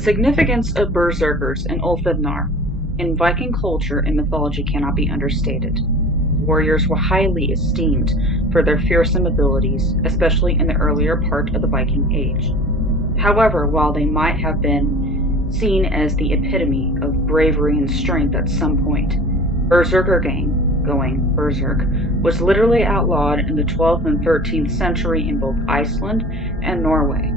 significance of berserkers and Ulfhednar in Viking culture and mythology cannot be understated. Warriors were highly esteemed for their fearsome abilities, especially in the earlier part of the Viking Age. However, while they might have been seen as the epitome of bravery and strength at some point, berserker going berserk, was literally outlawed in the 12th and 13th century in both Iceland and Norway.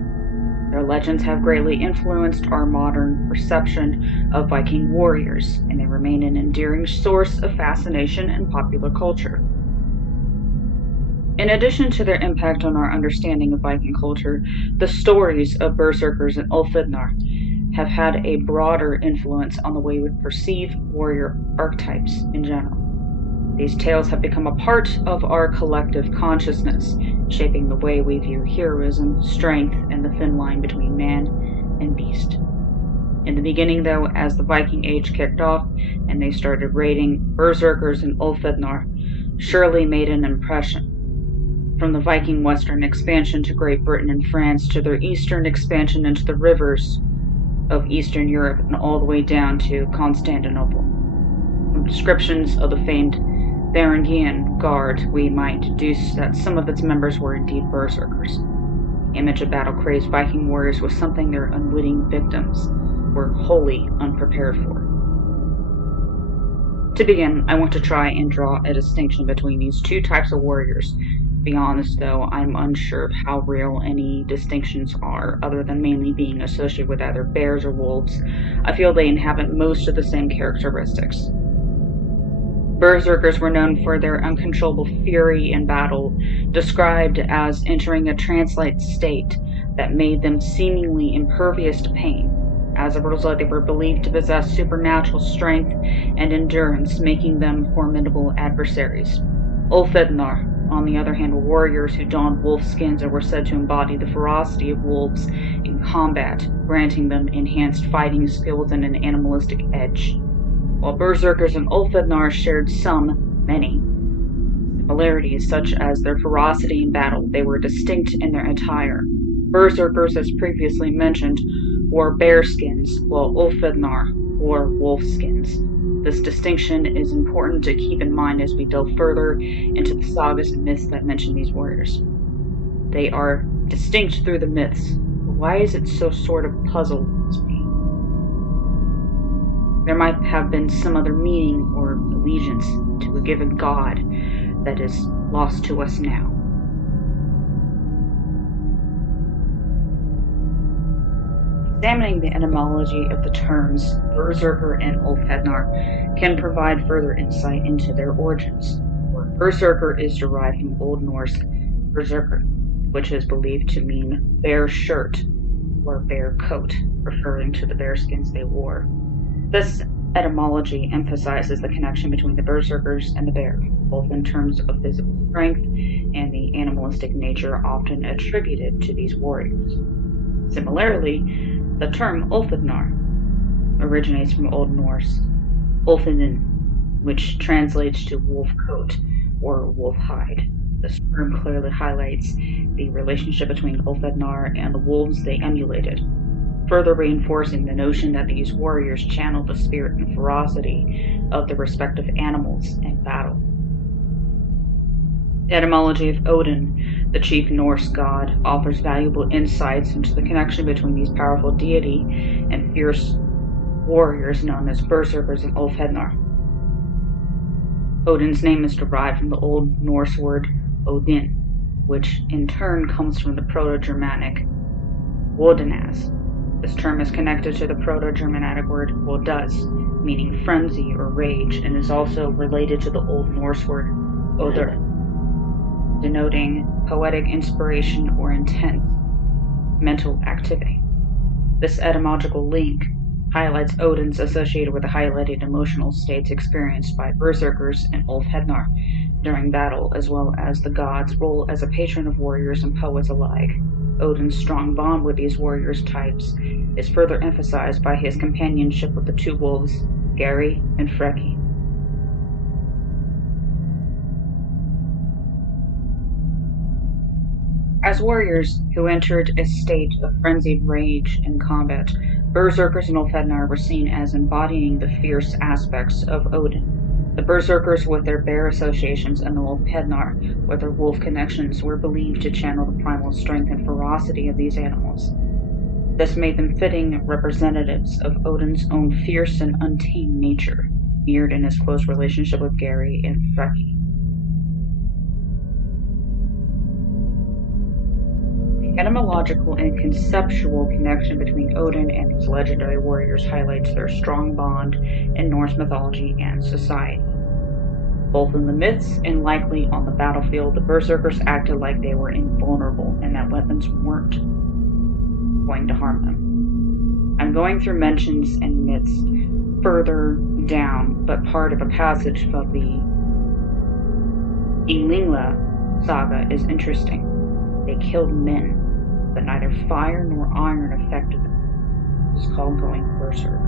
Their legends have greatly influenced our modern perception of Viking warriors, and they remain an endearing source of fascination in popular culture. In addition to their impact on our understanding of Viking culture, the stories of berserkers and Ulfhednar have had a broader influence on the way we perceive warrior archetypes in general. These tales have become a part of our collective consciousness, shaping the way we view heroism, strength, and the thin line between man and beast. In the beginning, though, as the Viking Age kicked off and they started raiding, berserkers and Ulfhednar surely made an impression. From the Viking western expansion to Great Britain and France to their eastern expansion into the rivers of Eastern Europe and all the way down to Constantinople. From descriptions of the famed Varangian Guard, we might deduce that some of its members were indeed berserkers. The image of battle-crazed Viking warriors was something their unwitting victims were wholly unprepared for. To begin, I want to try and draw a distinction between these two types of warriors. To be honest, though, I'm unsure of how real any distinctions are, other than mainly being associated with either bears or wolves. I feel they inhabit most of the same characteristics. Berserkers were known for their uncontrollable fury in battle, described as entering a trance-like state that made them seemingly impervious to pain. As a result, they were believed to possess supernatural strength and endurance, making them formidable adversaries. Ulfhednar, on the other hand, were warriors who donned wolf skins and were said to embody the ferocity of wolves in combat, granting them enhanced fighting skills and an animalistic edge. While berserkers and Ulfhednar shared many similarities, such as their ferocity in battle, they were distinct in their attire. Berserkers, as previously mentioned, wore bear skins, while Ulfhednar wore wolf skins. This distinction is important to keep in mind as we delve further into the sagas and myths that mention these warriors. They are distinct through the myths, but why is it so sort of puzzles me? There might have been some other meaning or allegiance to a given god that is lost to us now. Examining the etymology of the terms berserker and Ulfhednar can provide further insight into their origins. Berserker is derived from Old Norse berserker, which is believed to mean bear shirt or bear coat, referring to the bearskins they wore. This etymology emphasizes the connection between the berserkers and the bear, both in terms of physical strength and the animalistic nature often attributed to these warriors. Similarly, the term Ulfhednar originates from Old Norse Ulfhedn, which translates to wolf coat or wolf hide. This term clearly highlights the relationship between Ulfhednar and the wolves they emulated, further reinforcing the notion that these warriors channeled the spirit and ferocity of the respective animals in battle. The etymology of Odin, the chief Norse god, offers valuable insights into the connection between these powerful deity and fierce warriors known as berserkers and Ulfhednar. Odin's name is derived from the Old Norse word Odin, which in turn comes from the Proto-Germanic Wodenaz. This term is connected to the Proto-Germanic word Woduz, meaning frenzy or rage, and is also related to the Old Norse word Odur, denoting poetic inspiration or intense mental activity. This etymological link highlights Odin's associated with the highlighted emotional states experienced by berserkers and Ulfhednar during battle, as well as the god's role as a patron of warriors and poets alike. Odin's strong bond with these warriors types is further emphasized by his companionship with the two wolves, Gary and Freki. As warriors who entered a state of frenzied rage in combat, Berserkers and Ulfhednar were seen as embodying the fierce aspects of Odin. The Berserkers, with their bear associations, and the Ulfhednar, with their wolf connections, were believed to channel the primal strength and ferocity of these animals. This made them fitting representatives of Odin's own fierce and untamed nature, mirrored in his close relationship with Gary and Freki. The etymological and conceptual connection between Odin and these legendary warriors highlights their strong bond in Norse mythology and society. Both in the myths and likely on the battlefield, the Berserkers acted like they were invulnerable and that weapons weren't going to harm them. I'm going through mentions and myths further down, but part of a passage of the Ynglinga saga is interesting. They killed men, but neither fire nor iron affected them. This is called going berserk.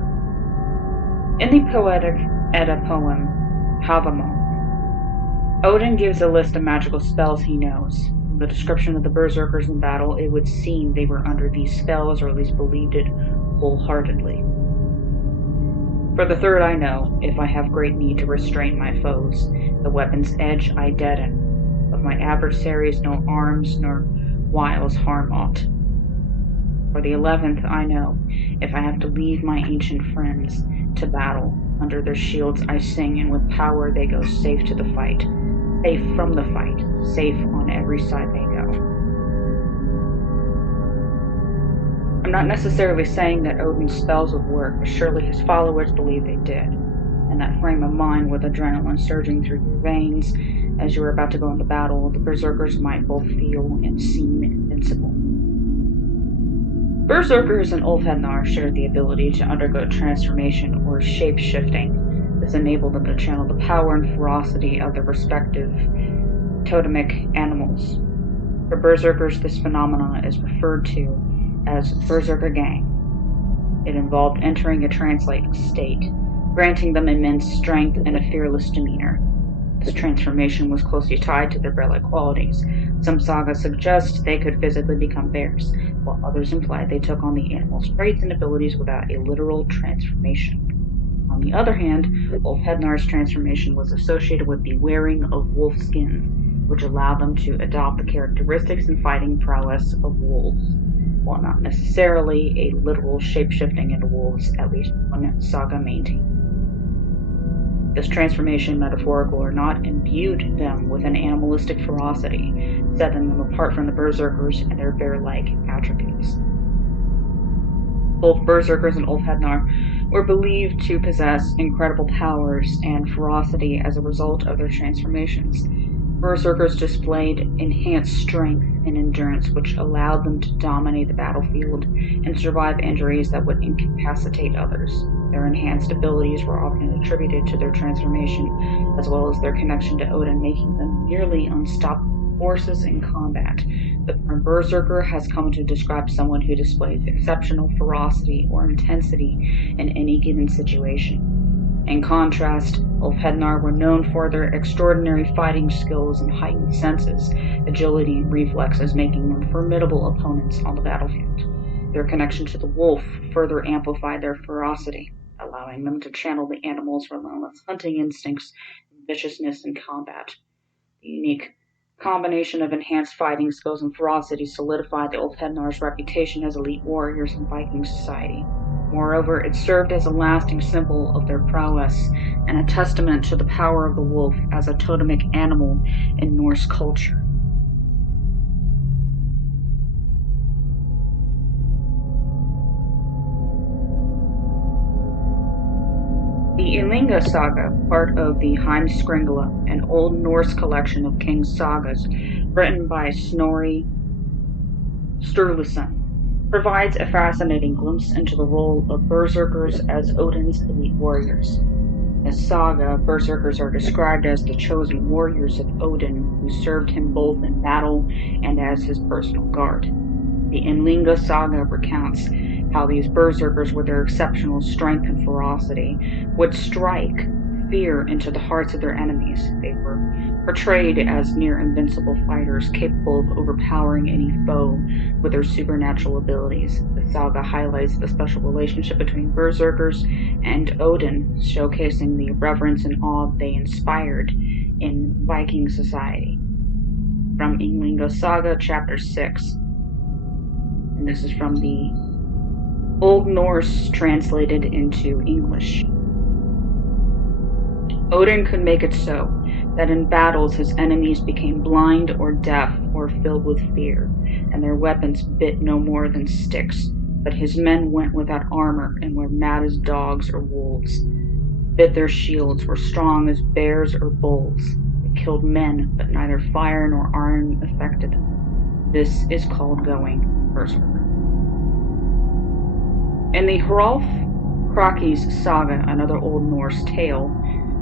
In the poetic Edda poem Havamal, Odin gives a list of magical spells he knows. From the description of the Berserkers in battle, it would seem they were under these spells, or at least believed it wholeheartedly. For the third I know, if I have great need to restrain my foes, the weapon's edge I deaden. Of my adversaries no arms nor wiles harm aught. For the 11th I know, if I have to leave my ancient friends to battle, under their shields I sing, and with power they go safe to the fight, safe from the fight, safe on every side they go. I'm not necessarily saying that Odin's spells would work, but surely his followers believed they did. In that frame of mind, with adrenaline surging through your veins as you were about to go into battle, the Berserkers might both feel and seem invincible. Berserkers and Ulfhednar shared the ability to undergo transformation or shape-shifting. This enabled them to channel the power and ferocity of their respective totemic animals. For Berserkers, this phenomenon is referred to as Berserker Gang. It involved entering a trance-like state, granting them immense strength and a fearless demeanor. This transformation was closely tied to their bear-like qualities. Some sagas suggest they could physically become bears, while others imply they took on the animal's traits and abilities without a literal transformation. On the other hand, Ulfhednar's transformation was associated with the wearing of wolf skins, which allowed them to adopt the characteristics and fighting prowess of wolves, while not necessarily a literal shape-shifting into wolves, at least one saga maintained. This transformation, metaphorical or not, imbued them with an animalistic ferocity, setting them apart from the Berserkers and their bear-like attributes. Both Berserkers and Ulfhednar were believed to possess incredible powers and ferocity as a result of their transformations. Berserkers displayed enhanced strength and endurance, which allowed them to dominate the battlefield and survive injuries that would incapacitate others. Their enhanced abilities were often attributed to their transformation, as well as their connection to Odin, making them nearly unstoppable forces in combat. The term berserker has come to describe someone who displays exceptional ferocity or intensity in any given situation. In contrast, Ulfhednar were known for their extraordinary fighting skills and heightened senses, agility, and reflexes, making them formidable opponents on the battlefield. Their connection to the wolf further amplified their ferocity, allowing them to channel the animal's relentless hunting instincts and viciousness in combat. The unique combination of enhanced fighting skills and ferocity solidified the Ulfhednar's reputation as elite warriors in Viking society. Moreover, it served as a lasting symbol of their prowess and a testament to the power of the wolf as a totemic animal in Norse culture. The Ynglinga saga, part of the Heimskringla, an Old Norse collection of king's sagas written by Snorri Sturluson, provides a fascinating glimpse into the role of berserkers as Odin's elite warriors. In this saga, berserkers are described as the chosen warriors of Odin, who served him both in battle and as his personal guard. The Ynglinga saga recounts how these berserkers, with their exceptional strength and ferocity, would strike fear into the hearts of their enemies. They were portrayed as near invincible fighters, capable of overpowering any foe with their supernatural abilities. The saga highlights the special relationship between berserkers and Odin, showcasing the reverence and awe they inspired in Viking society. From Ynglinga Saga, Chapter 6. And this is from the Old Norse translated into English. Odin could make it so that in battles his enemies became blind or deaf or filled with fear, and their weapons bit no more than sticks, but his men went without armor and were mad as dogs or wolves, bit their shields, were strong as bears or bulls. They killed men, but neither fire nor iron affected them. This is called going berserk. In the Hrolf Kraki's saga, another Old Norse tale,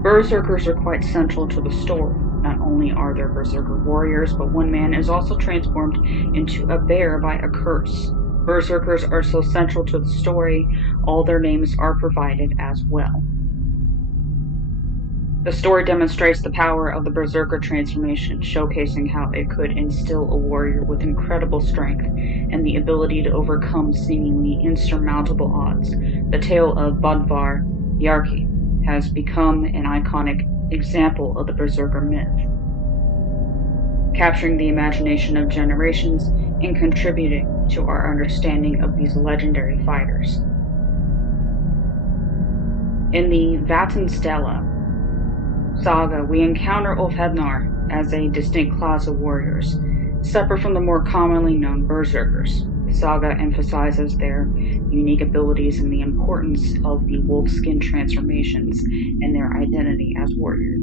berserkers are quite central to the story. Not only are there berserker warriors, but one man is also transformed into a bear by a curse. Berserkers are so central to the story, all their names are provided as well. The story demonstrates the power of the berserker transformation, showcasing how it could instill a warrior with incredible strength and the ability to overcome seemingly insurmountable odds. The tale of Bodvar Bjarki has become an iconic example of the berserker myth, capturing the imagination of generations and contributing to our understanding of these legendary fighters. In the Vatnsdæla saga, we encounter Ulfhednar as a distinct class of warriors, separate from the more commonly known berserkers. The saga emphasizes their unique abilities and the importance of the wolfskin transformations and their identity as warriors.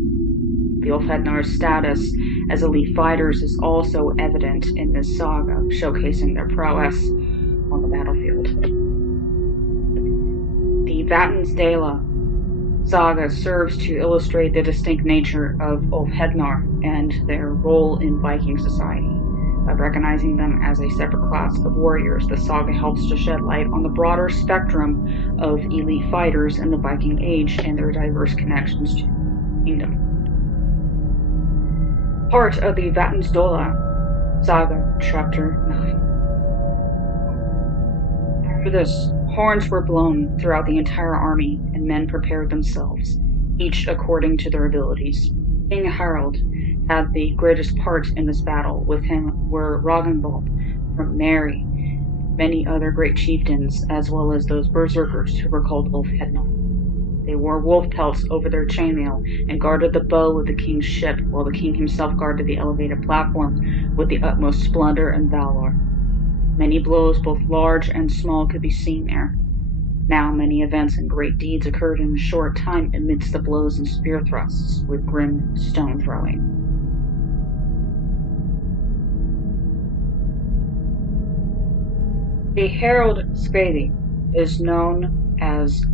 The Ulfhednar's status as elite fighters is also evident in this saga, showcasing their prowess on the battlefield. The Vatnsdæla saga serves to illustrate the distinct nature of Ulfhednar and their role in Viking society. By recognizing them as a separate class of warriors, the saga helps to shed light on the broader spectrum of elite fighters in the Viking Age and their diverse connections to the kingdom. Part of the Vatnsdæla saga, Chapter 9. After this, horns were blown throughout the entire army, and men prepared themselves, each according to their abilities. King Harald had the greatest part in this battle. With him were Ragnvald from Mary, many other great chieftains, as well as those berserkers who were called Ulfhednar. They wore wolf pelts over their chainmail and guarded the bow of the king's ship, while the king himself guarded the elevated platform with the utmost splendor and valor. Many blows, both large and small, could be seen there. Now many events and great deeds occurred in a short time amidst the blows and spear thrusts, with grim stone throwing. The Herald Spadi is known as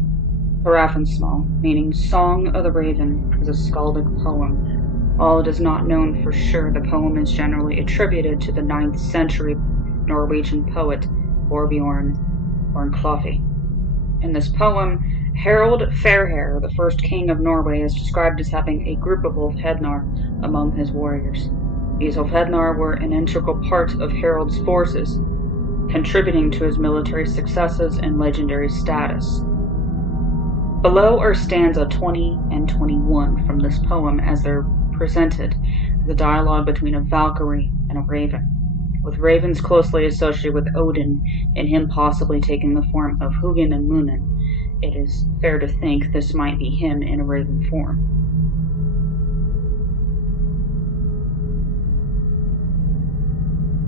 Hrafnsmal, meaning Song of the Raven, is a skaldic poem. While it is not known for sure, the poem is generally attributed to the 9th century Norwegian poet Thorbjorn Ornkloffi. In this poem, Harald Fairhair, the first king of Norway, is described as having a group of Ulfhednar among his warriors. These Ulfhednar were an integral part of Harald's forces, contributing to his military successes and legendary status. Below are stanza 20 and 21 from this poem, as they're presented as a dialogue between a Valkyrie and a raven, with ravens closely associated with Odin, and him possibly taking the form of Hugin and Munin. It is fair to think this might be him in a raven form.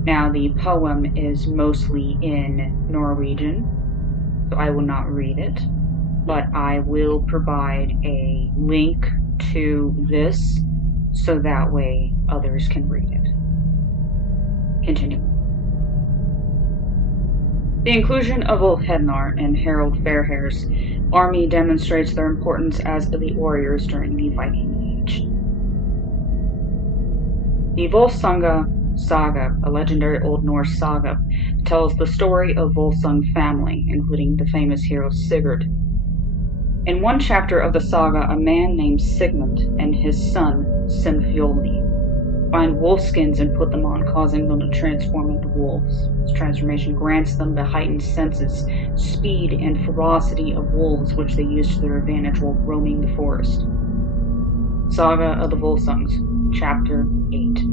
Now, the poem is mostly in Norwegian, so I will not read it, but I will provide a link to this so that way others can read it. Continue. The inclusion of Ulfhednar and Harald Fairhair's army demonstrates their importance as elite warriors during the Viking Age. The Volsunga Saga, a legendary Old Norse saga, tells the story of Volsung family, including the famous hero Sigurd. In one chapter of the saga, a man named Sigmund and his son, Sinfjoldi, find wolfskins and put them on, causing them to transform into wolves. This transformation grants them the heightened senses, speed, and ferocity of wolves, which they use to their advantage while roaming the forest. Saga of the Volsungs, Chapter 8.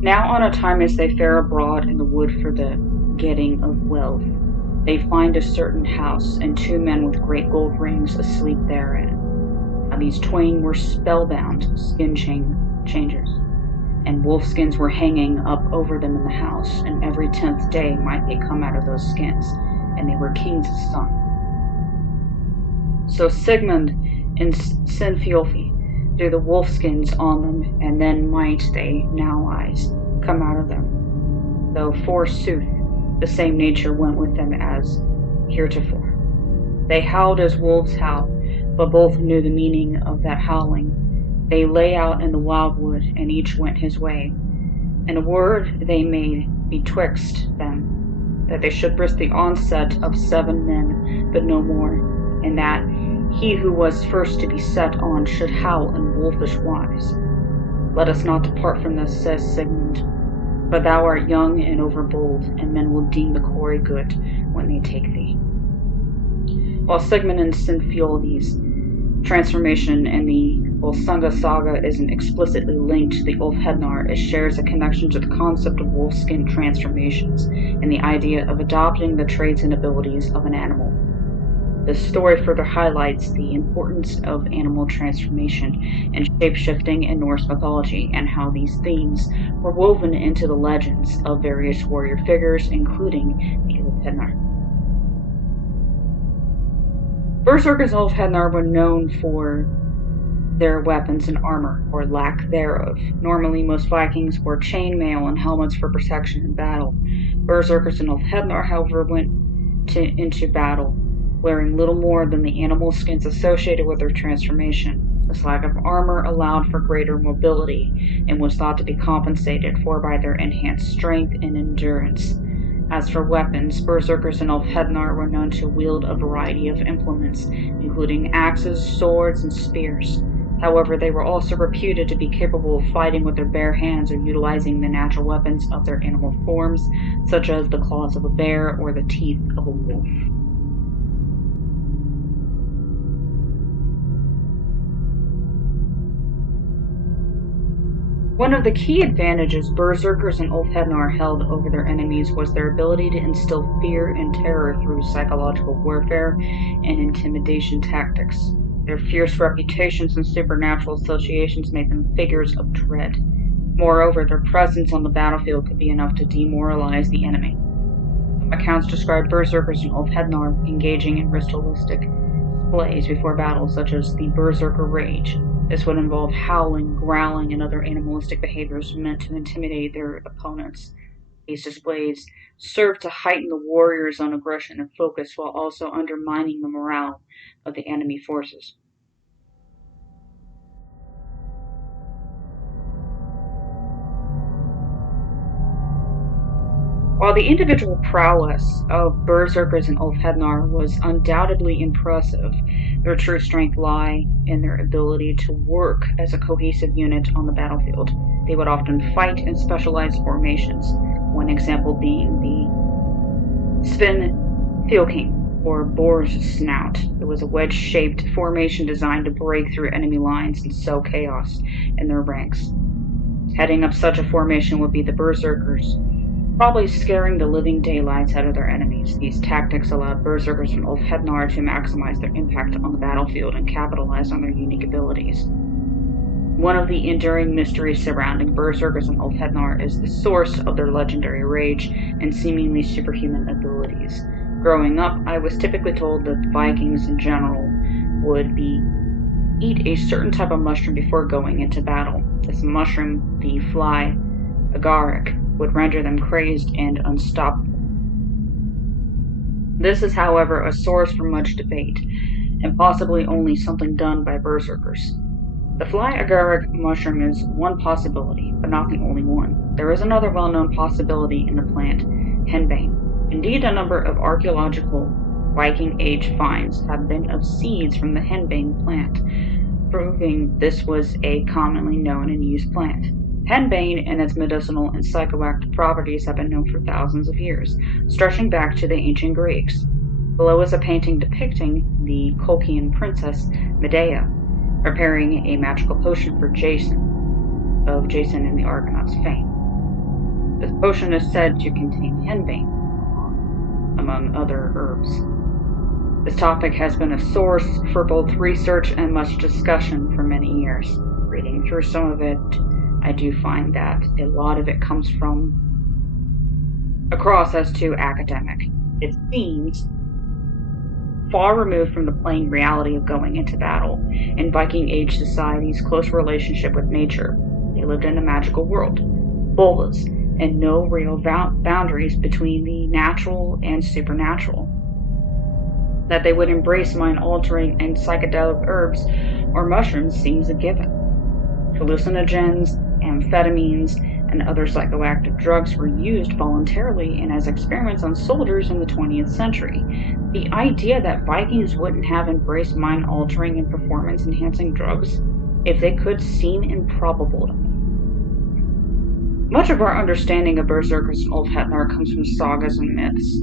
Now on a time as they fare abroad in the wood for the getting of wealth, they find a certain house, and two men with great gold rings asleep therein. Now these twain were spellbound skin changers, and wolfskins were hanging up over them in the house, and every 10th day might they come out of those skins, and they were king's sons. So Sigmund and Sinfjolfi threw the wolfskins on them, and then might they, nowise, come out of them, though forsooth the same nature went with them as heretofore. They howled as wolves howl, but both knew the meaning of that howling. They lay out in the wildwood, and each went his way. And a word they made betwixt them, that they should risk the onset of 7 men, but no more, and that he who was first to be set on should howl in wolfish wise. Let us not depart from this, says Sigmund, but thou art young and overbold, and men will deem the quarry good when they take thee. While Sigmund and Sinfjoldi's transformation in the Volsunga saga isn't explicitly linked to the Ulfhednar, it shares a connection to the concept of wolfskin transformations and the idea of adopting the traits and abilities of an animal. This story further highlights the importance of animal transformation and shape-shifting in Norse mythology, and how these themes were woven into the legends of various warrior figures, including the Ulfhednar. Berserkers and Ulfhednar were known for their weapons and armor, or lack thereof. Normally, most Vikings wore chainmail and helmets for protection in battle. Berserkers and Ulfhednar, however, went into battle wearing little more than the animal skins associated with their transformation. This lack of armor allowed for greater mobility and was thought to be compensated for by their enhanced strength and endurance. As for weapons, Berserkers and Ulfhednar were known to wield a variety of implements, including axes, swords, and spears. However, they were also reputed to be capable of fighting with their bare hands or utilizing the natural weapons of their animal forms, such as the claws of a bear or the teeth of a wolf. One of the key advantages Berserkers and Ulfhednar held over their enemies was their ability to instill fear and terror through psychological warfare and intimidation tactics. Their fierce reputations and supernatural associations made them figures of dread. Moreover, their presence on the battlefield could be enough to demoralize the enemy. Some accounts describe Berserkers and Ulfhednar engaging in ritualistic displays before battle, such as the Berserker Rage. This would involve howling, growling, and other animalistic behaviors meant to intimidate their opponents. These displays served to heighten the warrior's own aggression and focus, while also undermining the morale of the enemy forces. While the individual prowess of Berserkers and Ulfhednar was undoubtedly impressive, their true strength lay in their ability to work as a cohesive unit on the battlefield. They would often fight in specialized formations, one example being the Sven-Fylking, or Boar's Snout. It was a wedge-shaped formation designed to break through enemy lines and sow chaos in their ranks. Heading up such a formation would be the Berserkers, probably scaring the living daylights out of their enemies. These tactics allowed Berserkers and Ulfhednar to maximize their impact on the battlefield and capitalize on their unique abilities. One of the enduring mysteries surrounding Berserkers and Ulfhednar is the source of their legendary rage and seemingly superhuman abilities. Growing up, I was typically told that the Vikings in general would eat a certain type of mushroom before going into battle. This mushroom, the fly agaric, would render them crazed and unstoppable. This is, however, a source for much debate, and possibly only something done by Berserkers. The fly agaric mushroom is one possibility, but not the only one. There is another well-known possibility in the plant, henbane. Indeed, a number of archaeological Viking Age finds have been of seeds from the henbane plant, proving this was a commonly known and used plant. Henbane and its medicinal and psychoactive properties have been known for thousands of years, stretching back to the ancient Greeks. Below is a painting depicting the Colchian princess Medea preparing a magical potion for Jason and the Argonauts' fame. This potion is said to contain henbane, among other herbs. This topic has been a source for both research and much discussion for many years. Reading through some of it, I do find that a lot of it comes from across as too academic. It seems far removed from the plain reality of going into battle in Viking Age society's close relationship with nature. They lived in a magical world, bolas, and no real boundaries between the natural and supernatural. That they would embrace mind-altering and psychedelic herbs or mushrooms seems a given. Hallucinogens, amphetamines, and other psychoactive drugs were used voluntarily and as experiments on soldiers in the 20th century. The idea that Vikings wouldn't have embraced mind-altering and performance-enhancing drugs, if they could, seem improbable to me. Much of our understanding of Berserkers and Ulfhednar comes from sagas and myths.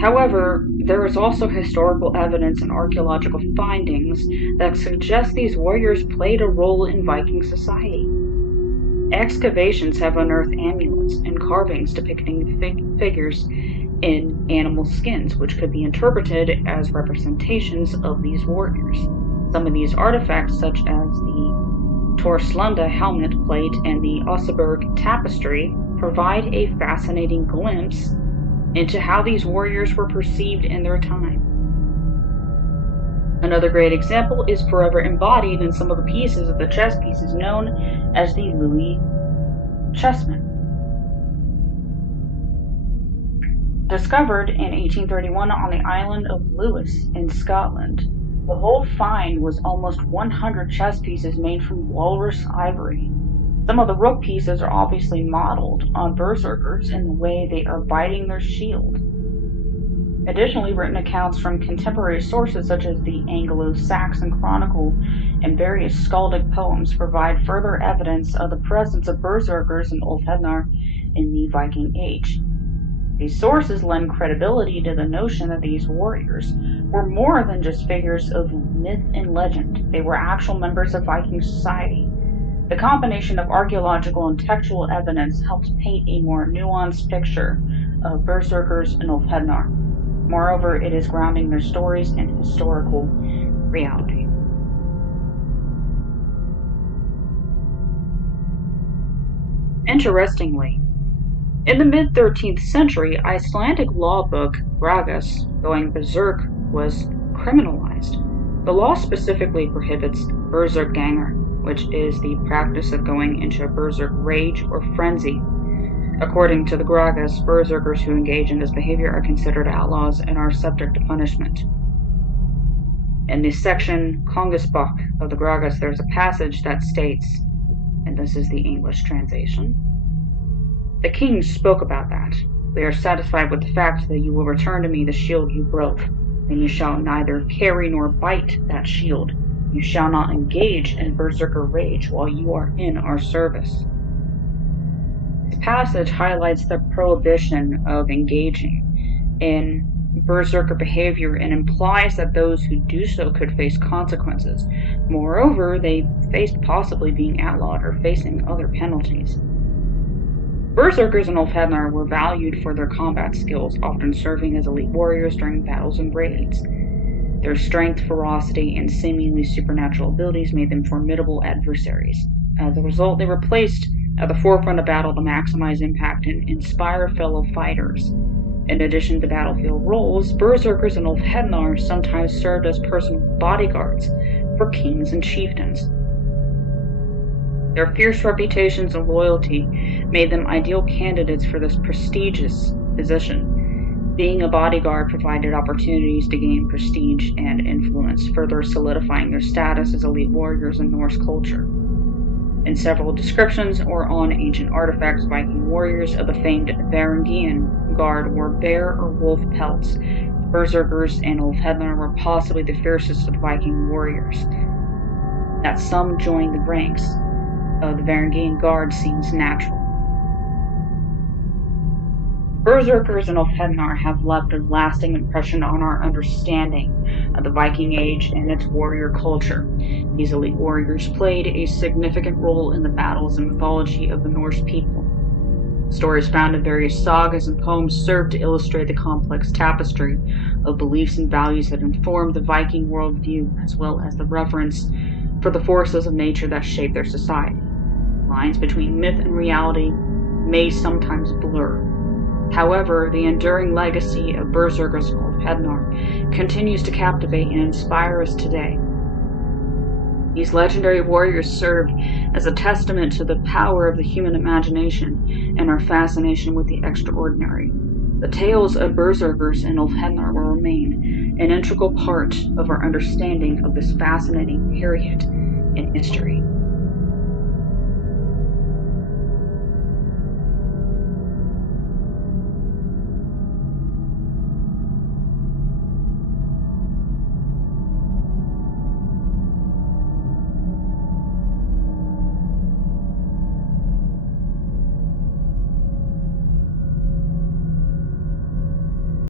However, there is also historical evidence and archaeological findings that suggest these warriors played a role in Viking society. Excavations have unearthed amulets and carvings depicting figures in animal skins, which could be interpreted as representations of these warriors. Some of these artifacts, such as the Torslanda helmet plate and the Oseberg tapestry, provide a fascinating glimpse into how these warriors were perceived in their time. Another great example is forever embodied in some of the pieces of the chess pieces known as the Louis chessmen. Discovered in 1831 on the island of Lewis in Scotland, the whole find was almost 100 chess pieces made from walrus ivory. Some of the rook pieces are obviously modeled on berserkers in the way they are biting their shield. Additionally, written accounts from contemporary sources such as the Anglo-Saxon Chronicle and various skaldic poems provide further evidence of the presence of berserkers in Ulfhednar in the Viking Age. These sources lend credibility to the notion that these warriors were more than just figures of myth and legend. They were actual members of Viking society. The combination of archaeological and textual evidence helps paint a more nuanced picture of berserkers in Ulfhednar. Moreover, it is grounding their stories in historical reality. Interestingly, in the mid-13th century, Icelandic law book Gragas, going berserk, was criminalized. The law specifically prohibits berserkganger, which is the practice of going into a berserk rage or frenzy. According to the Gragas, berserkers who engage in this behavior are considered outlaws and are subject to punishment. In the section Kongesbok of the Gragas, there's a passage that states, and this is the English translation, "The king spoke about that. We are satisfied with the fact that you will return to me the shield you broke. Then you shall neither carry nor bite that shield. You shall not engage in berserker rage while you are in our service." This passage highlights the prohibition of engaging in berserker behavior and implies that those who do so could face consequences. Moreover, they faced possibly being outlawed or facing other penalties. Berserkers in Ulfhednar were valued for their combat skills, often serving as elite warriors during battles and raids. Their strength, ferocity, and seemingly supernatural abilities made them formidable adversaries. As a result, they were placed at the forefront of battle to maximize impact and inspire fellow fighters. In addition to battlefield roles, berserkers in Ulfhednar sometimes served as personal bodyguards for kings and chieftains. Their fierce reputations and loyalty made them ideal candidates for this prestigious position. Being a bodyguard provided opportunities to gain prestige and influence, further solidifying their status as elite warriors in Norse culture. In several descriptions or on ancient artifacts, Viking warriors of the famed Varangian Guard wore bear or wolf pelts to Berserkers and Ulfhednar were possibly the fiercest of the Viking warriors. That some joined the ranks of the Varangian Guard seems natural. Berserkers and Ulfhednar have left a lasting impression on our understanding of the Viking Age and its warrior culture. These elite warriors played a significant role in the battles and mythology of the Norse people. Stories found in various sagas and poems serve to illustrate the complex tapestry of beliefs and values that informed the Viking worldview, as well as the reverence for the forces of nature that shape their society. Lines between myth and reality may sometimes blur. However, the enduring legacy of Berserkers and Ulfhednar continues to captivate and inspire us today. These legendary warriors serve as a testament to the power of the human imagination and our fascination with the extraordinary. The tales of Berserkers and Ulfhednar will remain an integral part of our understanding of this fascinating period in history.